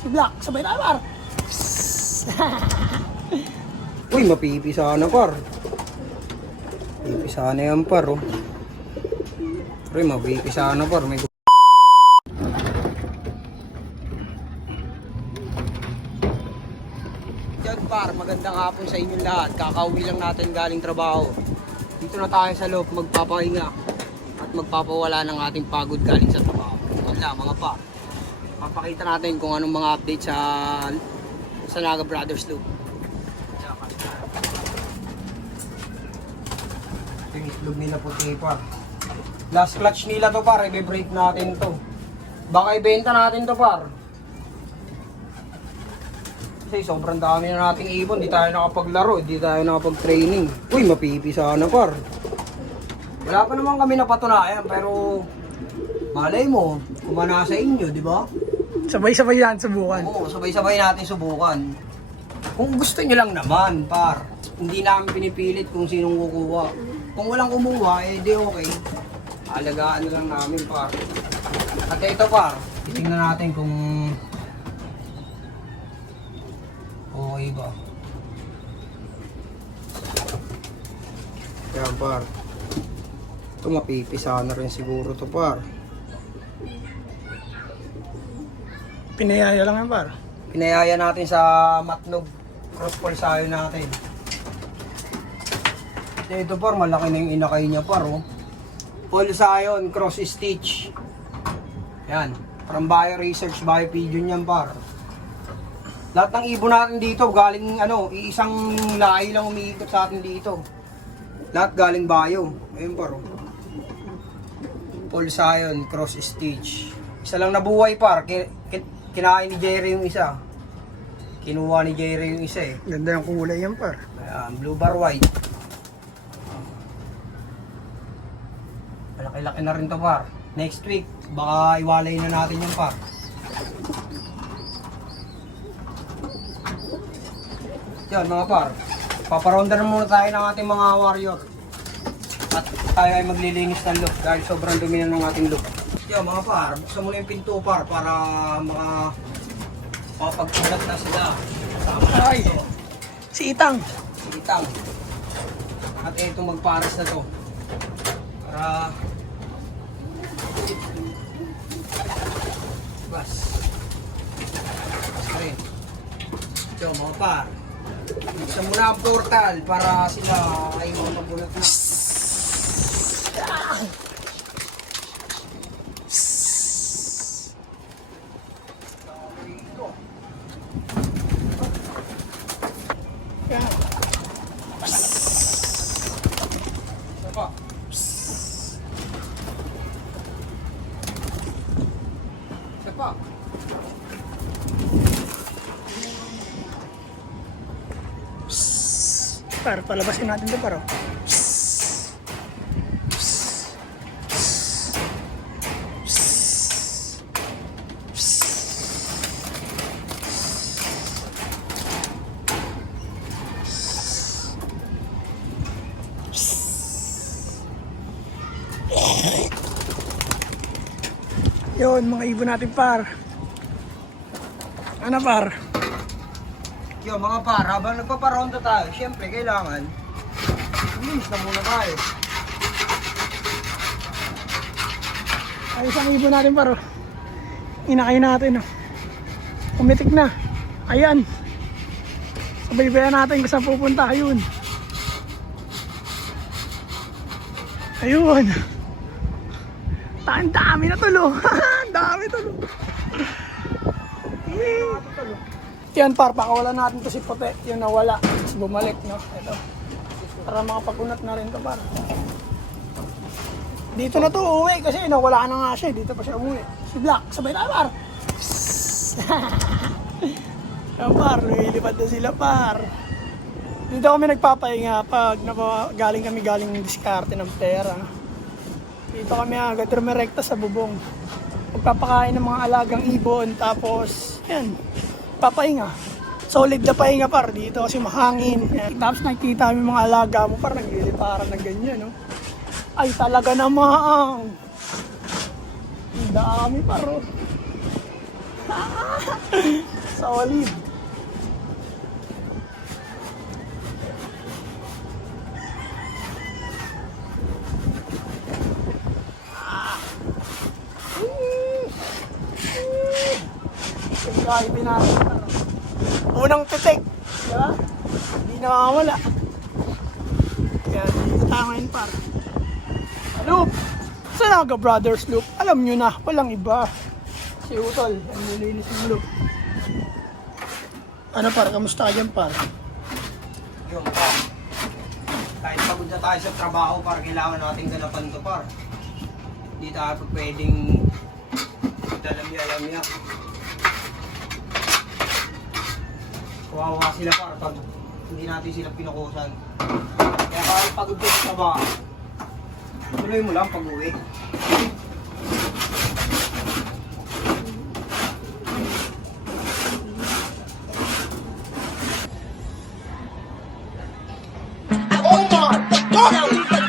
Si Black, sabay tayo par. Uy, mapipisa na par. Pipisa na yan par, oh. Uy, mapipisa na par. May yan par, magandang hapon sa inyong lahat. Kakauwi lang natin galing trabaho. Dito na tayo sa loob magpapahinga at magpapawala ng ating pagod galing sa trabaho. Wala mga par. Papakita natin kung anong mga update sa Naga Brothers Loop. Ito yung itlog nila puti par. Last clutch nila to par, i-break natin to. Baka ibenta natin to par. Kasi sobrang dami na nating ibon, di tayo nakapaglaro, di tayo nakapag-training. Uy, mapipisa na par. Wala pa naman kami napatunayan, pero malay mo, kumana sa inyo, di ba? Sabay-sabay yan, subukan. Oo, sabay-sabay natin subukan. Kung gusto nyo lang naman, par. Hindi namin pinipilit kung sinong kukuha. Kung walang kumuha, eh di okay. Alagaan na lang namin, par. At ito, par, titingnan natin kung okay ba. Yan, par. Ito mapipisa na rin siguro to, par. Pinayaya lang yan par. Pinayaya natin sa matnog cross pulsayo natin. Ito par, malaki na yung inakay niya par, oh. Pulsayon cross stitch. Yan, from Bio Research, Bio Pigeon yan par. Lahat ng ibon natin dito galing iisang lahi lang umiikot sa atin dito. Lahat galing Bio. Ayun par, oh. Pulsayon cross stitch. Isa lang nabuhay par. Kinain ni Jerry yung isa. Kinuha ni Jerry yung isa, eh. Ganda yung kulay yan par. Ayan, blue bar white. Malaki-laki na rin to par. Next week, baka iwalay na natin yung par. Yan mga par. Paparonda na muna tayo ng ating mga warrior. At tayo ay maglilinis ng loop dahil sobrang dumi na ng ating loop. Yan mga par, buksan muna yung pinto par para makapagkulat na sila. Ay, si Itang. Itang. At ito magpares na to. Para bas. Bas rin. Ito mga par. Buksan muna ang portal para sila ay magulat na. Par, palabasin natin ito par. Yun, mga ibon natin par. Ano par? Yo mga par, habang nagpaparonda tayo, syempre kailangan linis na muna tayo. Ay, isang ibon natin par. Inakay natin. Pumitik na. Ayan. Sabaybayan natin kung saan pupunta. Ayun. Ayun. Ang dami na tulo. Ang dami tulo. Yan par, pakawalan natin to si Pote. Yung nawala. Tapos bumalik, no? Ito. Para makapag-unat na rin to par. Dito na to uuwi kasi nawala na nga siya. Dito pa siya umuwi. Si Black, sabay tayo par. Yan par, lumilipad na sila par. Dito kami nagpapahinga pag galing diskarte ng pera. Dito kami agad rumirekta sa bubong. Magpapakain ng mga alagang ibon. Tapos, yan, papahinga. Solid na pahinga par. Dito kasi mahangin. Yan. Tapos nakikita mo yung mga alaga mo par. Nagliliparan na ganyan, no? Ay, talaga namang. Ang dami par, oh. Solid. Kahit natin. Unang titik. Diba? Hindi nakawala. Kaya dito tayo ngayon par. Loop! Saan aga Brothers Loop? Alam nyo na, walang iba. Si Utol, ang nilinis yung loop. Ano par, kamusta ka dyan par? Yun, par. Kahit pagod na tayo sa trabaho, par, kailangan natin ganapan to, par. Hindi tayo pwedeng dalamya-lamya. Kawawa sila, par, pag hindi natin sila pinukusan. Kaya kahit pagod ka sa trabaho, tuloy mo lang pag-uwi. Oh my God!